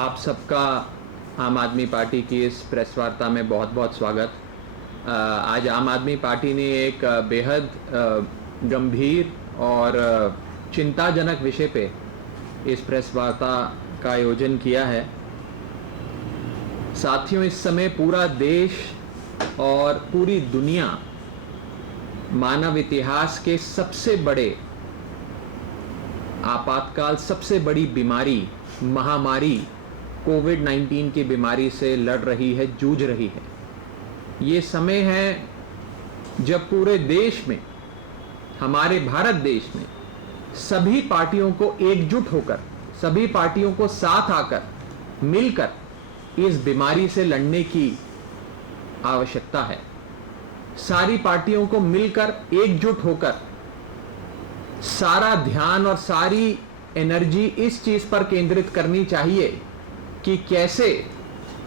आप सबका आम आदमी पार्टी की इस प्रेस वार्ता में बहुत बहुत स्वागत। आज आम आदमी पार्टी ने एक बेहद गंभीर और चिंताजनक विषय पे इस प्रेस वार्ता का आयोजन किया है। साथियों, इस समय पूरा देश और पूरी दुनिया मानव इतिहास के सबसे बड़े आपातकाल, सबसे बड़ी बीमारी, महामारी कोविड-19 की बीमारी से लड़ रही है, जूझ रही है। ये समय है जब पूरे देश में, हमारे भारत देश में सभी पार्टियों को एकजुट होकर, सभी पार्टियों को साथ आकर, मिलकर इस बीमारी से लड़ने की आवश्यकता है। सारी पार्टियों को मिलकर, एकजुट होकर सारा ध्यान और सारी एनर्जी इस चीज पर केंद्रित करनी चाहिए कि कैसे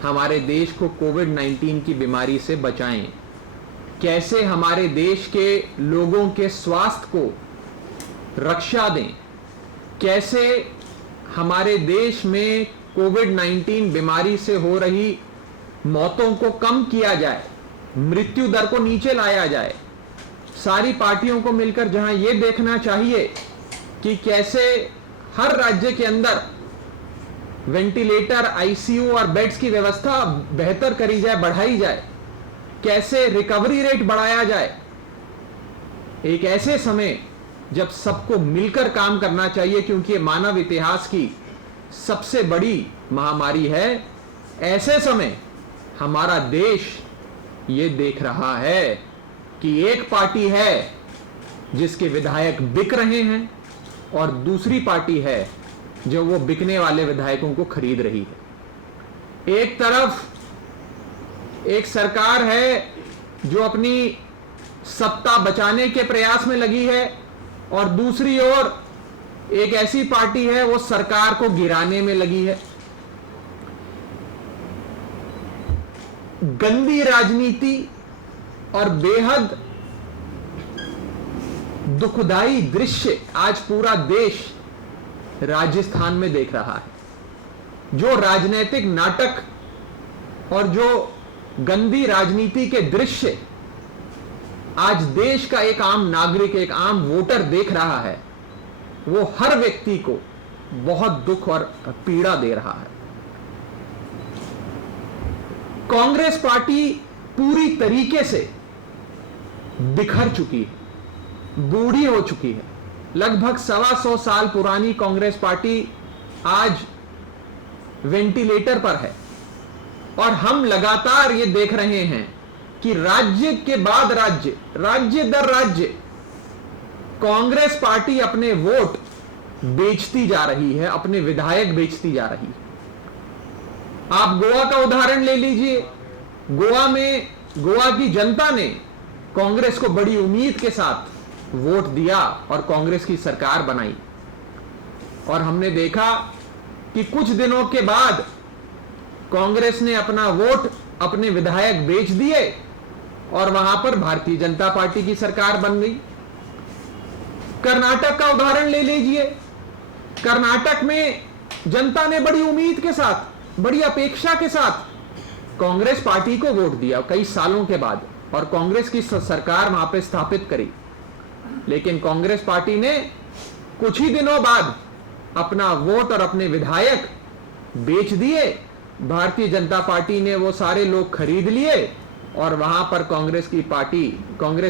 हमारे देश को कोविड-19 की बीमारी से बचाएं, कैसे हमारे देश के लोगों के स्वास्थ्य को रक्षा दें, कैसे हमारे देश में कोविड-19 बीमारी से हो रही मौतों को कम किया जाए, मृत्यु दर को नीचे लाया जाए। सारी पार्टियों को मिलकर जहां यह देखना चाहिए कि कैसे हर राज्य के अंदर वेंटिलेटर, आईसीयू और बेड्स की व्यवस्था बेहतर करी जाए, बढ़ाई जाए, कैसे रिकवरी रेट बढ़ाया जाए। एक ऐसे समय जब सबको मिलकर काम करना चाहिए, क्योंकि ये मानव इतिहास की सबसे बड़ी महामारी है। ऐसे समय हमारा देश ये देख रहा है कि एक पार्टी है जिसके विधायक बिक रहे हैं और दूसरी पार्टी है जो वो बिकने वाले विधायकों को खरीद रही है। एक तरफ एक सरकार है जो अपनी सत्ता बचाने के प्रयास में लगी है और दूसरी ओर एक ऐसी पार्टी है वो सरकार को गिराने में लगी है। गंदी राजनीति और बेहद दुखदाई दृश्य आज पूरा देश राजस्थान में देख रहा है। जो राजनीतिक नाटक और जो गंदी राजनीति के दृश्य आज देश का एक आम नागरिक, एक आम वोटर देख रहा है, वो हर व्यक्ति को बहुत दुख और पीड़ा दे रहा है। कांग्रेस पार्टी पूरी तरीके से बिखर चुकी है, बूढ़ी हो चुकी है। लगभग 125 साल पुरानी कांग्रेस पार्टी आज वेंटिलेटर पर है और हम लगातार ये देख रहे हैं कि राज्य के बाद राज्य, राज्य दर राज्य कांग्रेस पार्टी अपने वोट बेचती जा रही है, अपने विधायक बेचती जा रही है। आप गोवा का उदाहरण ले लीजिए। गोवा में गोवा की जनता ने कांग्रेस को बड़ी उम्मीद के साथ वोट दिया और कांग्रेस की सरकार बनाई, और हमने देखा कि कुछ दिनों के बाद कांग्रेस ने अपना वोट, अपने विधायक बेच दिए और वहां पर भारतीय जनता पार्टी की सरकार बन गई। कर्नाटक का उदाहरण ले लीजिए। कर्नाटक में जनता ने बड़ी उम्मीद के साथ, बड़ी अपेक्षा के साथ कांग्रेस पार्टी को वोट दिया कई सालों के बाद और कांग्रेस की सरकार वहां पे स्थापित करी। लेकिन कांग्रेस पार्टी ने कुछ ही दिनों बाद अपना वोट और अपने विधायक बेच दिए। भारतीय जनता पार्टी ने वो सारे लोग खरीद लिए और वहां पर कांग्रेस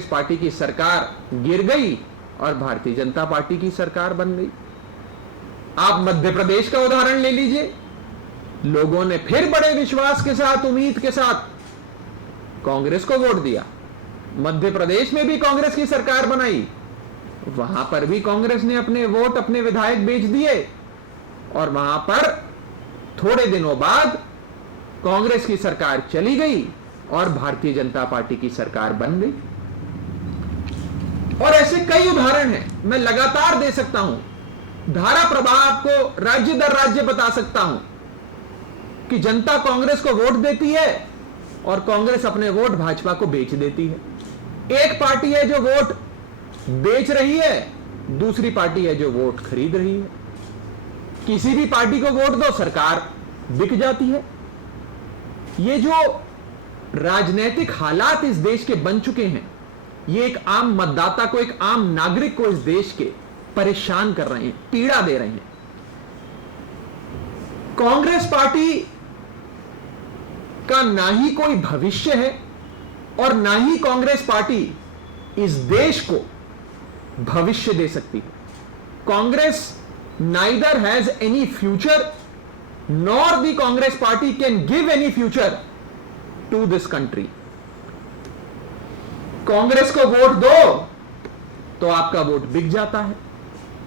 पार्टी की सरकार गिर गई और भारतीय जनता पार्टी की सरकार बन गई। आप मध्य प्रदेश का उदाहरण ले लीजिए। लोगों ने फिर बड़े विश्वास के साथ, उम्मीद के साथ कांग्रेस को वोट दिया। मध्य प्रदेश में भी कांग्रेस की सरकार बनाई, वहां पर भी कांग्रेस ने अपने वोट, अपने विधायक बेच दिए और वहां पर थोड़े दिनों बाद कांग्रेस की सरकार चली गई और भारतीय जनता पार्टी की सरकार बन गई। और ऐसे कई उदाहरण हैं, मैं लगातार दे सकता हूं। धारा प्रवाह आपको राज्य दर राज्य बता सकता हूं कि जनता कांग्रेस को वोट देती है और कांग्रेस अपने वोट भाजपा को बेच देती है। एक पार्टी है जो वोट बेच रही है, दूसरी पार्टी है जो वोट खरीद रही है। किसी भी पार्टी को वोट दो, सरकार बिक जाती है। ये जो राजनीतिक हालात इस देश के बन चुके हैं, ये एक आम मतदाता को, एक आम नागरिक को इस देश के परेशान कर रहे हैं, पीड़ा दे रहे हैं। कांग्रेस पार्टी का ना ही कोई भविष्य है और ना ही कांग्रेस पार्टी इस देश को भविष्य दे सकती है। Congress neither has any future nor the Congress party can give any future to this country. Congress को वोट दो तो आपका वोट बिक जाता है,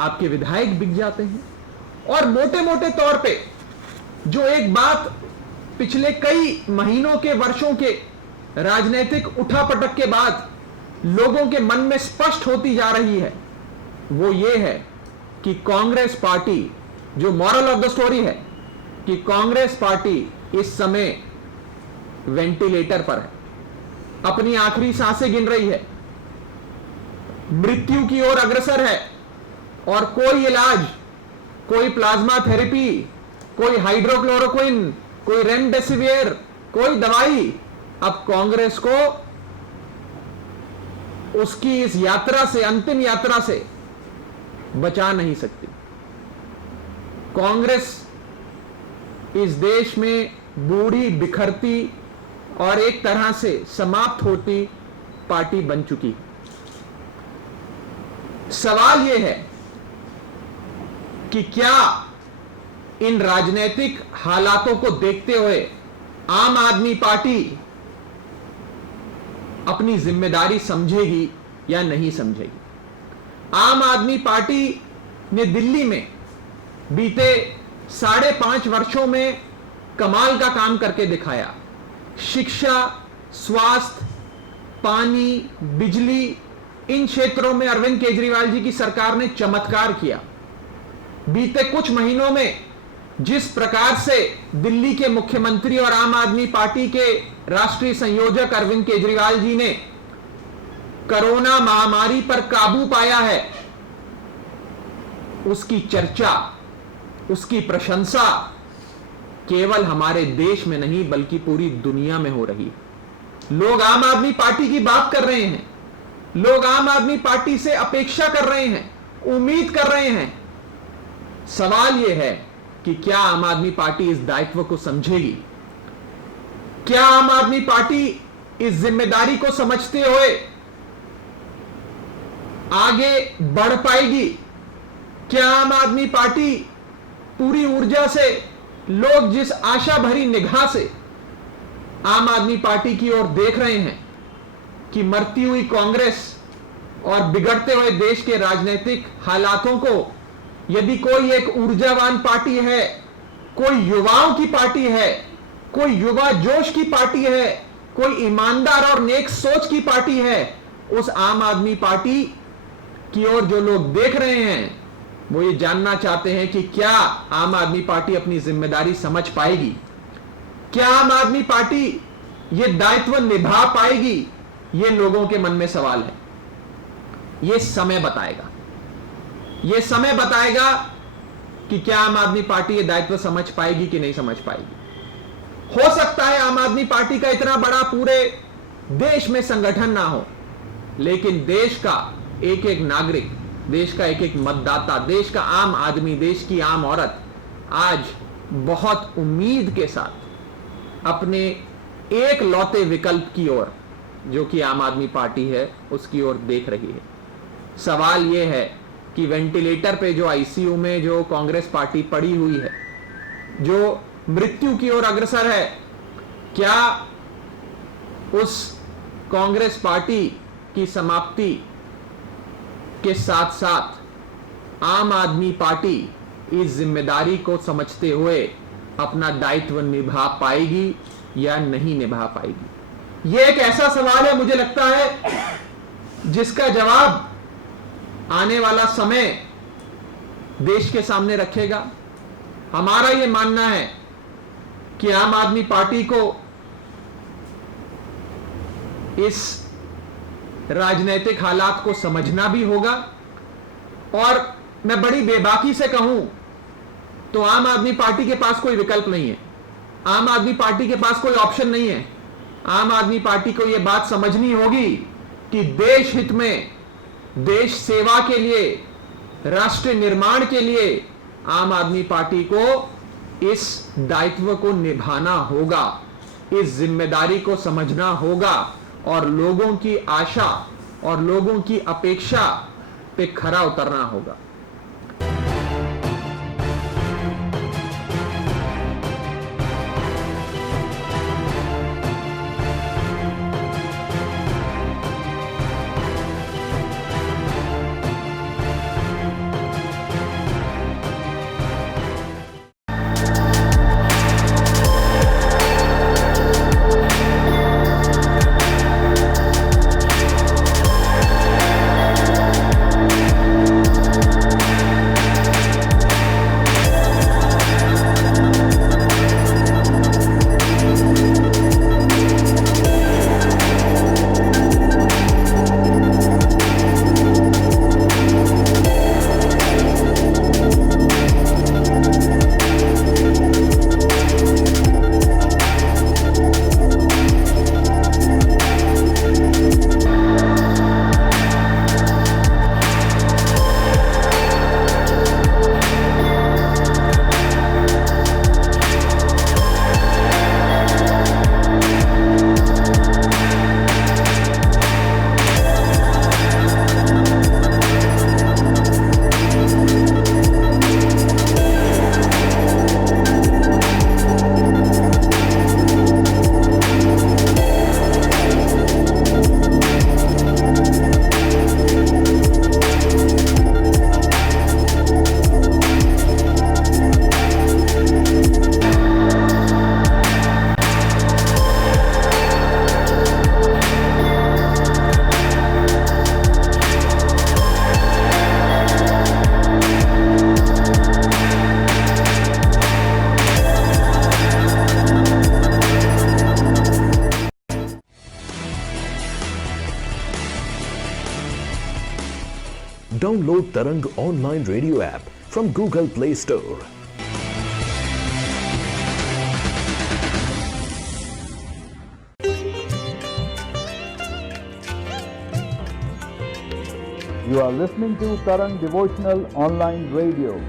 आपके विधायक बिक जाते हैं। और मोटे मोटे तौर पे जो एक बात पिछले कई महीनों के, वर्षों के राजनीतिक उठापटक के बाद लोगों के मन में स्पष्ट होती जा रही है, वो ये है कि कांग्रेस पार्टी, जो मॉरल ऑफ द स्टोरी है कि कांग्रेस पार्टी इस समय वेंटिलेटर पर है, अपनी आखिरी सांसें गिन रही है, मृत्यु की ओर अग्रसर है और कोई इलाज, कोई प्लाज्मा थेरेपी, कोई हाइड्रोक्लोरोक्विन, कोई रेमडेसिविर, कोई दवाई अब कांग्रेस को उसकी इस यात्रा से, अंतिम यात्रा से बचा नहीं सकती। कांग्रेस इस देश में बूढ़ी, बिखरती और एक तरह से समाप्त होती पार्टी बन चुकी। सवाल यह है कि क्या इन राजनीतिक हालातों को देखते हुए आम आदमी पार्टी अपनी जिम्मेदारी समझेगी या नहीं समझेगी। आम आदमी पार्टी ने दिल्ली में बीते 5.5 वर्षों में कमाल का काम करके दिखाया। शिक्षा, स्वास्थ्य, पानी, बिजली, इन क्षेत्रों में अरविंद केजरीवाल जी की सरकार ने चमत्कार किया। बीते कुछ महीनों में जिस प्रकार से दिल्ली के मुख्यमंत्री और आम आदमी पार्टी के राष्ट्रीय संयोजक अरविंद केजरीवाल जी ने कोरोना महामारी पर काबू पाया है, उसकी चर्चा, उसकी प्रशंसा केवल हमारे देश में नहीं बल्कि पूरी दुनिया में हो रही है। लोग आम आदमी पार्टी की बात कर रहे हैं, लोग आम आदमी पार्टी से अपेक्षा कर रहे हैं, उम्मीद कर रहे हैं। सवाल यह है कि क्या आम आदमी पार्टी इस दायित्व को समझेगी? क्या आम आदमी पार्टी इस जिम्मेदारी को समझते हुए आगे बढ़ पाएगी? क्या आम आदमी पार्टी पूरी ऊर्जा से, लोग जिस आशा भरी निगाह से आम आदमी पार्टी की ओर देख रहे हैं कि मरती हुई कांग्रेस और बिगड़ते हुए देश के राजनीतिक हालातों को यदि कोई एक ऊर्जावान पार्टी है, कोई युवाओं की पार्टी है, कोई युवा जोश की पार्टी है, कोई ईमानदार और नेक सोच की पार्टी है, उस आम आदमी पार्टी की ओर जो लोग देख रहे हैं वो ये जानना चाहते हैं कि क्या आम आदमी पार्टी अपनी जिम्मेदारी समझ पाएगी? क्या आम आदमी पार्टी ये दायित्व निभा पाएगी? ये लोगों के मन में सवाल है। ये समय बताएगा, ये समय बताएगा कि क्या आम आदमी पार्टी ये दायित्व समझ पाएगी कि नहीं समझ पाएगी। हो सकता है आम आदमी पार्टी का इतना बड़ा पूरे देश में संगठन ना हो, लेकिन देश का एक एक नागरिक, देश का एक एक मतदाता, देश का आम आदमी, देश की आम औरत आज बहुत उम्मीद के साथ अपने एक लौते विकल्प की ओर, जो कि आम आदमी पार्टी है, उसकी ओर देख रही है। सवाल यह है कि वेंटिलेटर पे जो आईसीयू में जो कांग्रेस पार्टी पड़ी हुई है, जो मृत्यु की ओर अग्रसर है, क्या उस कांग्रेस पार्टी की समाप्ति के साथ साथ आम आदमी पार्टी इस जिम्मेदारी को समझते हुए अपना दायित्व निभा पाएगी या नहीं निभा पाएगी? यह एक ऐसा सवाल है, मुझे लगता है, जिसका जवाब आने वाला समय देश के सामने रखेगा। हमारा यह मानना है कि आम आदमी पार्टी को इस राजनीतिक हालात को समझना भी होगा, और मैं बड़ी बेबाकी से कहूं तो आम आदमी पार्टी के पास कोई विकल्प नहीं है। आम आदमी पार्टी के पास कोई ऑप्शन नहीं है। आम आदमी पार्टी को यह बात समझनी होगी कि देश हित में, देश सेवा के लिए, राष्ट्र निर्माण के लिए आम आदमी पार्टी को इस दायित्व को निभाना होगा, इस जिम्मेदारी को समझना होगा और लोगों की आशा और लोगों की अपेक्षा पे खरा उतरना होगा। Download Tarang online radio app from Google Play Store. You are listening to Tarang Devotional Online Radio.